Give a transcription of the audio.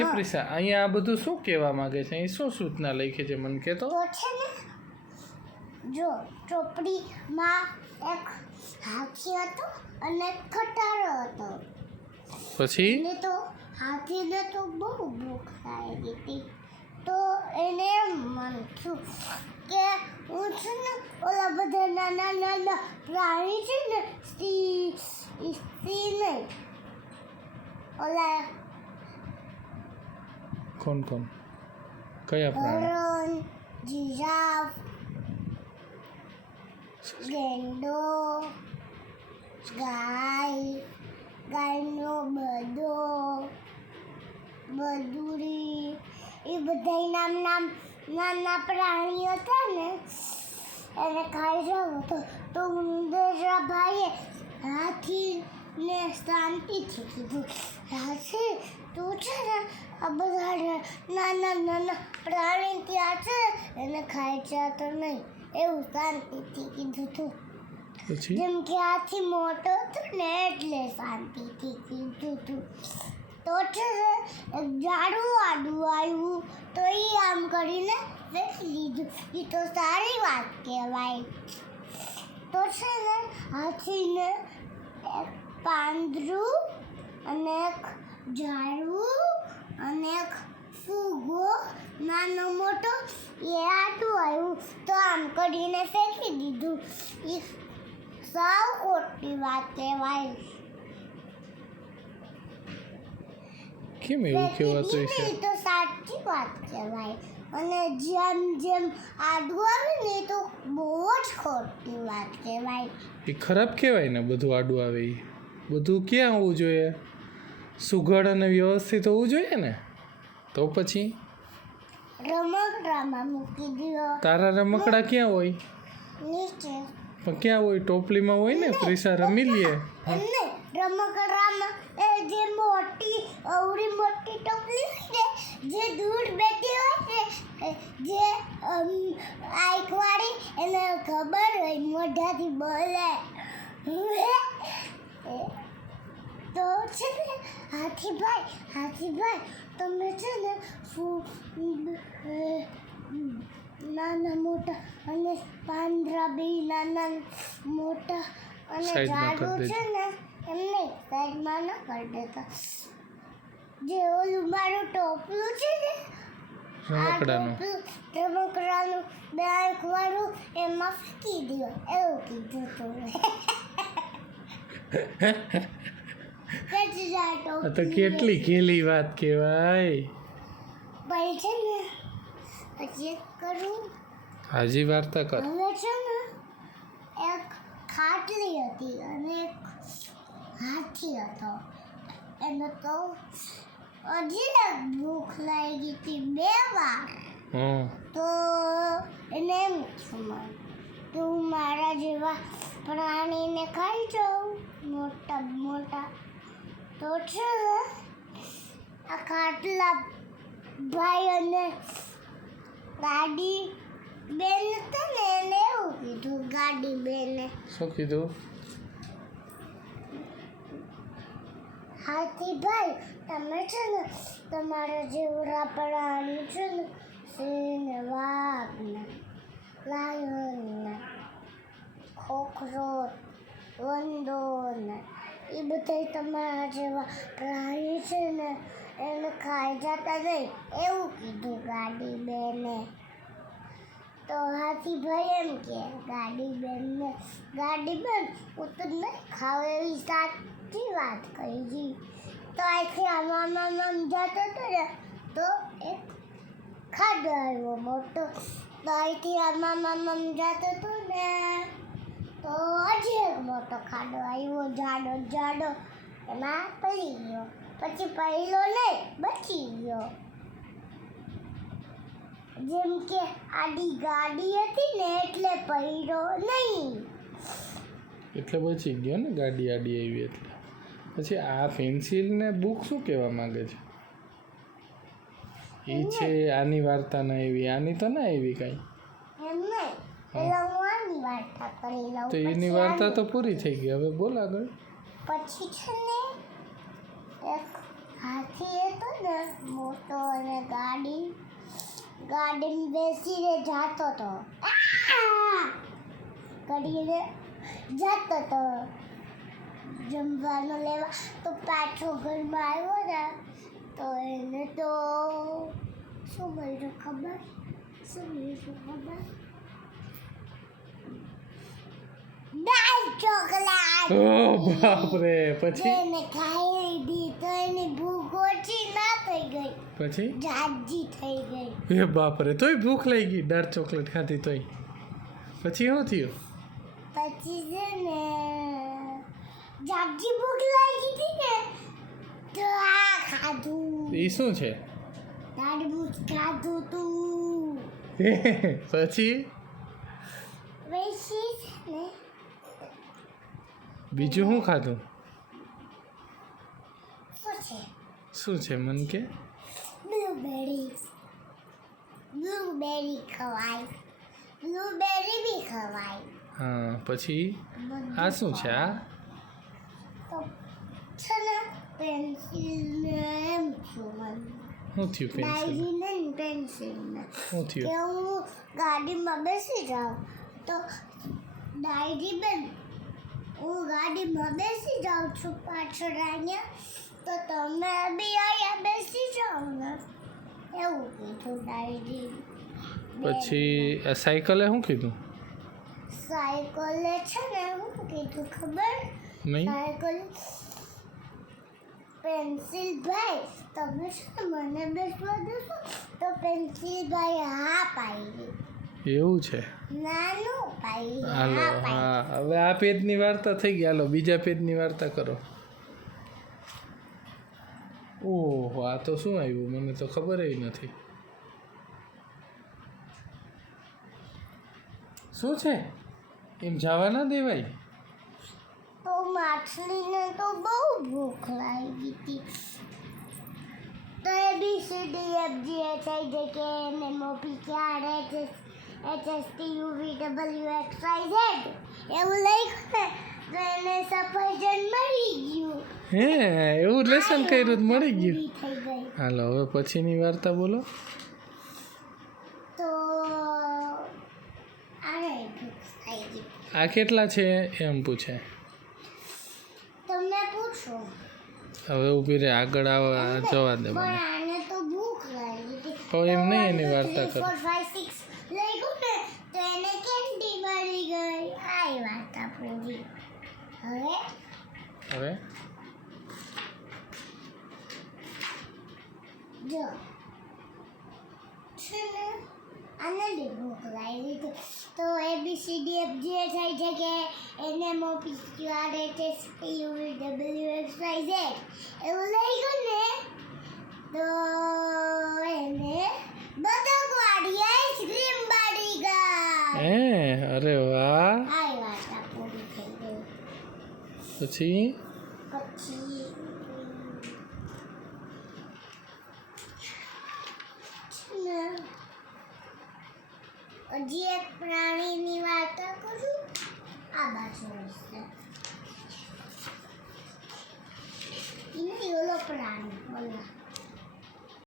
એ પ્રિસા અહીંયા આ બધું શું કહેવા માંગે છે? અહીં શું સૂચના લખી છે મને કહેતો? તો છે ને જો ચોપડીમાં એક હાથી હતો અને એક ખટારો હતો. પછી ને તો હાથીને તો બહુ ભૂખ લાગી હતી. તો એને એમ મન થયું કે હું છે ને ઓલા બધા નાના નાના પ્રાણી છે ને નહીં ઓલા કોણ કયા પ્રાણી? હરણ, જીરાફ, ગેંડો, ગાયનો બદો, બદુરી, એ બધા નાના પ્રાણીઓ હતા ને એને ખાઈ રહ્યો હતો. તો ઉંદરા ભાઈએ હાથીને શાંતિથી કીધું, હાથી તું છે ને આ બધા નાના પ્રાણી ત્યાં છે એને ખાઈ જતો નહીં, એવું શાંતિથી કીધું હતું. પછી જેમ કે હાથી મોટો હતો ને એટલે શાંતિથી કીધું હતું. તો છે ને એક ઝાડું આડું આવ્યું તો એ આમ કરીને ફેંકી દીધું. એ તો સારી વાત કહેવાય. તો છે ને હાથીને એક પાંદડું અને એક ઝાડવું અને એક ફૂગો નાનો મોટો એ આડું આવ્યું તો આમ કરીને ફેંકી દીધું. એ સાવ ખોટી વાત કહેવાય. કેમ એવું કહેવાતું હશે? તો સાચી વાત કહેવાય. અને જેમ જેમ આડું આવે ને એ તો બહુ જ ખોટી વાત કહેવાય. એ ખરાબ કહેવાય ને બધું આડું આવે એ? બધું ક્યાં હોવું જોઈએ? સુઘડ અને વ્યવસ્થિત હોવું જોઈએ ને. તો પછી રમકડામાં મૂકી દો. તારા રમકડા ક્યાં હોય? નીચે. પણ ક્યાં હોય? ટોપલીમાં હોય ને. પ્રિસા રમી લઈએ. એમને રમકડામાં એ જે મોટી અવળી મોટી ટોપલી હોય ને જે દૂર બેઠી હોય ને જે આંખવાળી એને ખબર હોય મોઢાથી બોલે. તો છે ને હાથીભાઈ તમે છે ને નાના મોટા અને પાંદડા બે નાના મોટા અને ઝાડું છે ને એમને સાઈડમાં ન કરી દેતા. જે ઓલું મારું ટોપલું છે ને રમકડાનું બેંક વાળું એમાં ફેંકી દો એવું કીધું હતું. તો કેટલી ઘેલી વાત કહેવાય. ભાઈ છે ને પછી કરું હાજી વાર્તા કર. હવે છે ને એક ખાટલી હતી અને એક હાથી હતો. એને તો હજી ભૂખ લાગી હતી 2 વાર. તો એને એમ થયું કે હું મારા જેવા પ્રાણીને ખાઈ જાઉં મોટા. તો છે ને આ ખાટલા ભાઈ અને ગાડી બેન હતા ને એને એવું કીધું. ગાડી બેને શું કીધું? હાથીભાઈ તમે છે ને તમારા જેવડા પ્રાણી છે ને સિંહ ને વાઘ ને લાયન ને ખોખરો વંદો ને એ બધા તમારા જેવા પ્રાણી છે ને એને ખાઈ જતા નહીં એવું કીધું ગાડી બેને. તો હાથીભાઈ એમ કે ગાડી બેન હું તો નહીં ખાવ એવી સાચી વાત કહી. તો અહીંથી આમ જતો હતો ને તો એક ખાડો આવ્યો મોટો. તો અહીંથી આમ જતો હતો ને તો હજી એક મોટો ખાડો આવ્યો જાડો એમાં પડી ગયો. પછી પહેલો નહીં બચી ગયો. જેમ કે આડી ગાડી હતી ને એટલે પડ્યો નહીં. એટલે બચી ગયો ને ગાડી આડી આવી એટલે. પછી આ પેન્સિલ ને બુક શું કહેવા માંગે છે? એ છે આની વાર્તા ના આવી, આની તો ના આવી કાંઈ. તો એની વાર્તા તો પૂરી થઈ ગઈ. હવે બોલ આગળ. પછી છે ને એક હાથી હતો ને મોટો અને ગાડીમાં બેસીને જાતો હતો. કરીને જતો હતો જમવાનું લેવા. તો પાછો ઘરમાં આવ્યો ને તો એને તો શું મળ્યું ખબર? દાળ ચોકલેટ. ઓ બાપ રે. પછી એને ખાઈ લીધી તો એની ભૂખ ઓછી ના થઈ ગઈ, પછી જાજી થઈ ગઈ. એ બાપ રે, તોય ભૂખ લાગી ડાર્ક ચોકલેટ ખાધી તોય. પછી શું થયું? પછી છે ને જાજી ભૂખ લાગી હતી ને તો આ ખાધું. એ શું છે? તરબૂચ ખાધું તું. પછી પછી છે ને બીજું શું ખાધું? શું છે શું છે મને કે? બ્લુબેરી ખવાય. બ્લુબેરી બી ખવાય. હા, પછી આ શું છે? આ તો છે ને પેન્સિલ ને એમ છું શું થયું? પેન્સિલ ડાયરી ને પેન્સિલ ને શું કે થયું? હું ગાડીમાં બેસી જાઉં તો ડાયરી બેન હું ગાડીમાં બેસી જાઉં છું પાછળ અહીંયા, તો તમે બી અહીંયા બેસી જાઓ ને એવું કીધું ડાયરી. પછી આ સાયકલે શું કીધું? સાયકલે છે ને શું કીધું ખબર? નહીં. સાયકલ પેન્સિલ ભાઈ તમે છે ને મને બેસવા દેશો? તો પેન્સિલ ભાઈ હા પાડી. એવું છે? નાનું પાડી હાલો, હા પાડી. હા, હવે આ પેજની વાર્તા થઈ ગઈ. હાલો બીજા પેજની વાર્તા કરો. ઓહો, આ તો શું આવ્યું? મને તો ખબર ય નથી. શું છે? એમ જવા ના દેવાય. તો માછલીને તો બહુ ભૂખ લાગી હતી. તો ABCD FG HIJ KL M O P Q R S S T U V W X Y Z એવું લખ્યું ને તો એને સફરજન મળી ગયું. હે, એવું લેસન કર્યું તો મળી ગયું. ઊભી થઈ ગઈ. હાલો હવે પછીની વાર્તા બોલો. તો આને ભૂખ લાગી. આ કેટલા છે એમ પૂછે. તમને પૂછો. હવે ઊભી રહે, આગળ આવવા જવા દે પણ મને. આને તો ભૂખ લાગી હતી. તો એમ નહીં, એની વાર્તા કરો. 4 5 6 લઈ ગયું ને તો એને કેન્ડી મળી ગઈ. આ વાર્તા પૂરી. હવે હવે જો છે ને આને બી ભૂખ લાગી હતી. તો ABCD FG HIJ KL M O P Q R S T U V W X Y Z એવું લઈ ગયું ને તો એને બતકવાળી આઈસ્ક્રીમ મળી ગઈ. હે, અરે વાહ. આ વાર્તા પૂરી થઈ ગઈ. પછી પછી હજી એક પ્રાણીની વાર્તા કરું. આ બાજુ હશે. એ નહીં ઓલો પ્રાણી ઓલા